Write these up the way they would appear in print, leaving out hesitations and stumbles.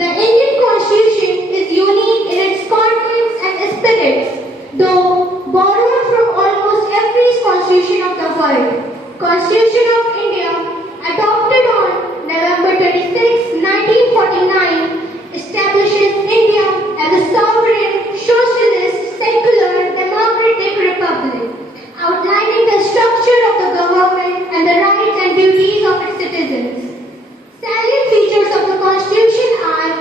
The Indian Constitution is unique in its contents and spirits, though borrowed from almost every constitution of the world. Constitution of India, adopted on November 26, 1949, establishes India as a sovereign, socialist, secular, democratic republic, outlining the structure of the government and the rights and duties of its citizens. Salient features of the Constitution are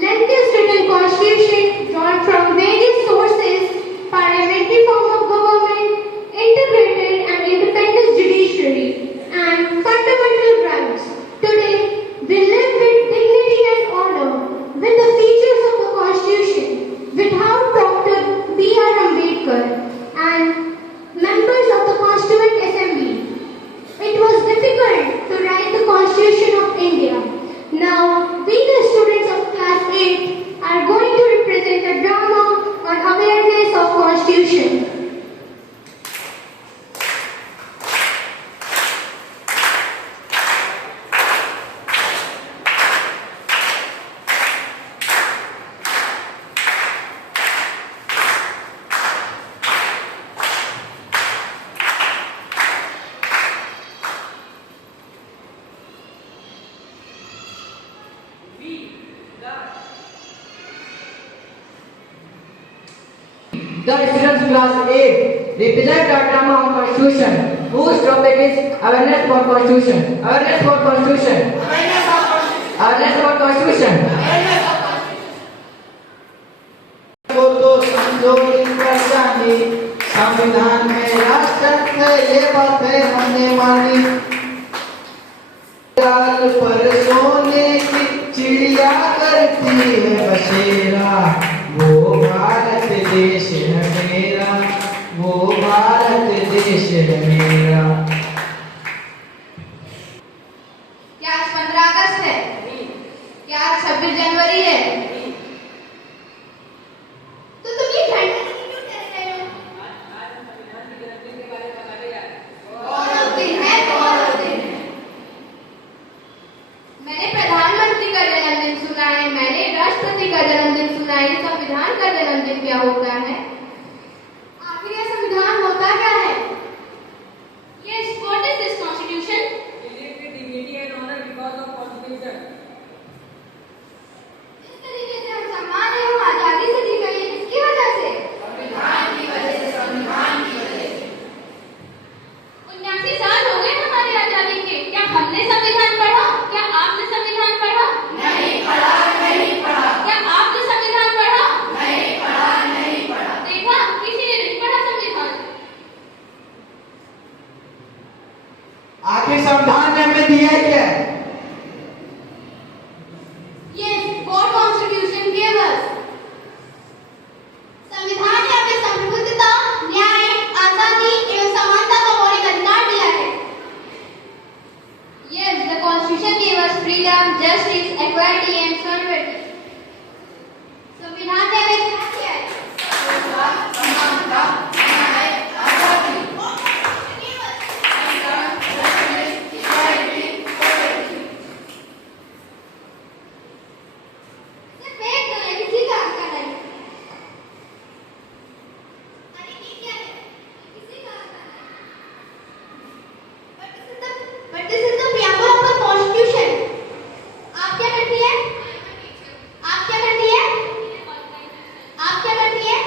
lengthiest written Constitution drawn from various sources, parliamentary form of government, integrated and independent judiciary, and fundamental rights. Today, we live with dignity and honor, with the features of the Constitution, without Dr. B.R. Ambedkar and members of the Constituent Assembly. It was difficult to write the Constitution of India. Now, we the students of class 8 are going to represent a drama on awareness of Constitution. The students class 8 represent the drama on Constitution, whose topic is awareness for Constitution. Awareness for Constitution. Awareness for Constitution. को तो संशोधित कर जानी, संविधान में राष्ट्र है ये बातें हमने मानी। चाल पर सोने की चिड़िया करती है बसेरा, वो भारत देश है मेरा, वो भारत देश है मेरा। क्या आज 15 अगस्त है? क्या आज 26 जनवरी है? तो तुम ये घंटे क्यों कह रहे हो? गौरव दिन है, गौरव दिन है। मैंने प्रधानमंत्री का जन्मदिन सुना है, मैंने राष्ट्रपति का जन्मदिन सुना है, संविधान का जन्मदिन क्या होता है? आखिर यह संविधान होता क्या है? Yes, what is this constitution? Dignity and honor because of Constitution. जिस तरीके से हम सम्मान एवं आजादी से जी गए, इसकी वजह से संविधान की वजह से, संविधान की वजह से। 79 साल हो गए हमारी आजादी के। क्या हमने संविधान पढ़ा? क्या आपने संविधान पढ़ा? नहीं पढ़ा, नहीं पढ़ा। क्या आपने संविधान पढ़ा? नहीं पढ़ा, नहीं पढ़ा। देखा, किसी ने नहीं पढ़ा संविधान। आखिर संविधान ने हमें दिया है क्या? Yes, what constitution gave us? संविधान ने हमें संप्रभुता, न्याय, आजादी एवं समानता का मौलिक अधिकार दिया है। Yes, the constitution gave us freedom, justice, equality and solidarity. संविधान ने हमें क्या दिया है? समानता, न्याय, आजादी। But this is the preamble of the constitution. आप क्या करती है? आप क्या करती है? आप क्या करती है?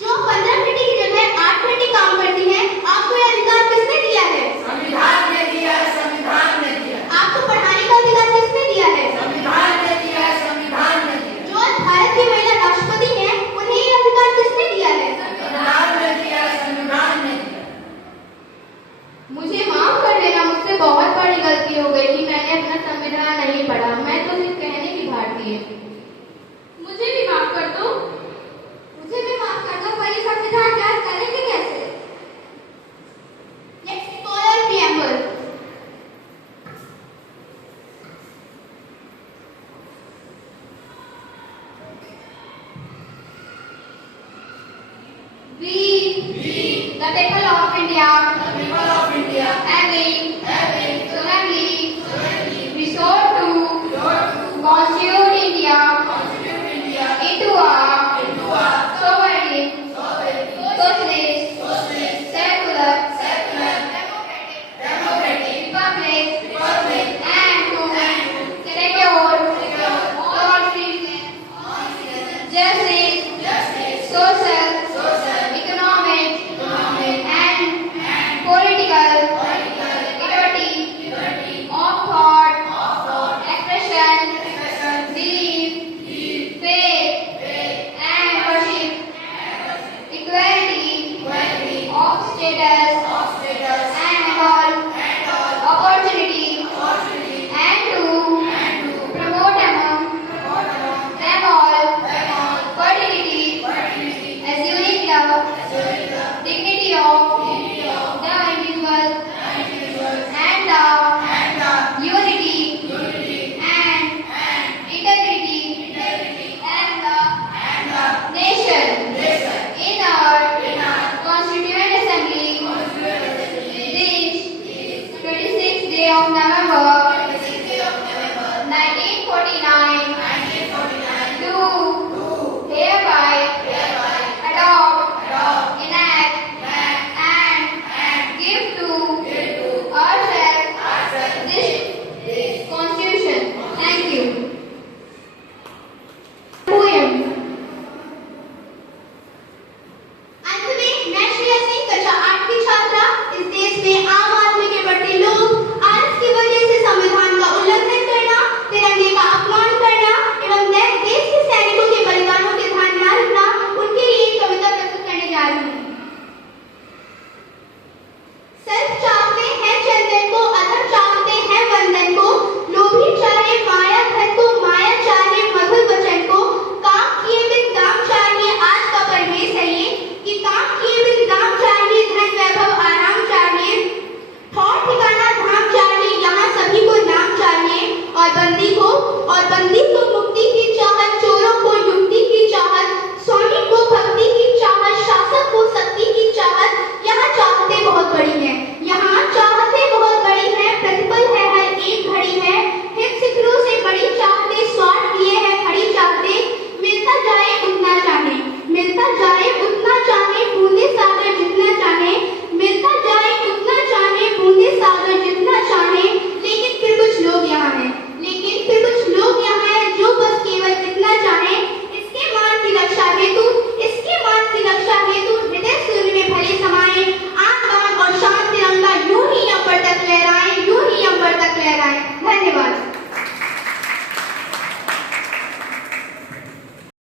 जो 15 घंटे की जगह 8 घंटे काम करती है, आपको यह अधिकार किसने दिया है? संविधान ने दिया है, संविधान ने दिया है। आपको पढ़ाने का अधिकार किसने दिया है? संविधान ने दिया है, संविधान ने दिया है। जो आज भारत की महिला राष्ट्रपति हैं, उन्हें यह अधिकार किसने दिया है? संविधान ने दिया है, संविधान ने दिया है। मुझे माफ कर देना, मुझसे बहुत बड़ी गलती हो गई कि मैंने अपना संविधान नहीं पढ़ा। मैं तो सिर्फ कहने की भारतीय। मुझे भी माफ कर दो, मुझे भी माफ कर दो, पर ये संविधान जांच करेंगे कैसे? Let's call our preamble. We, the people of India, People of India, having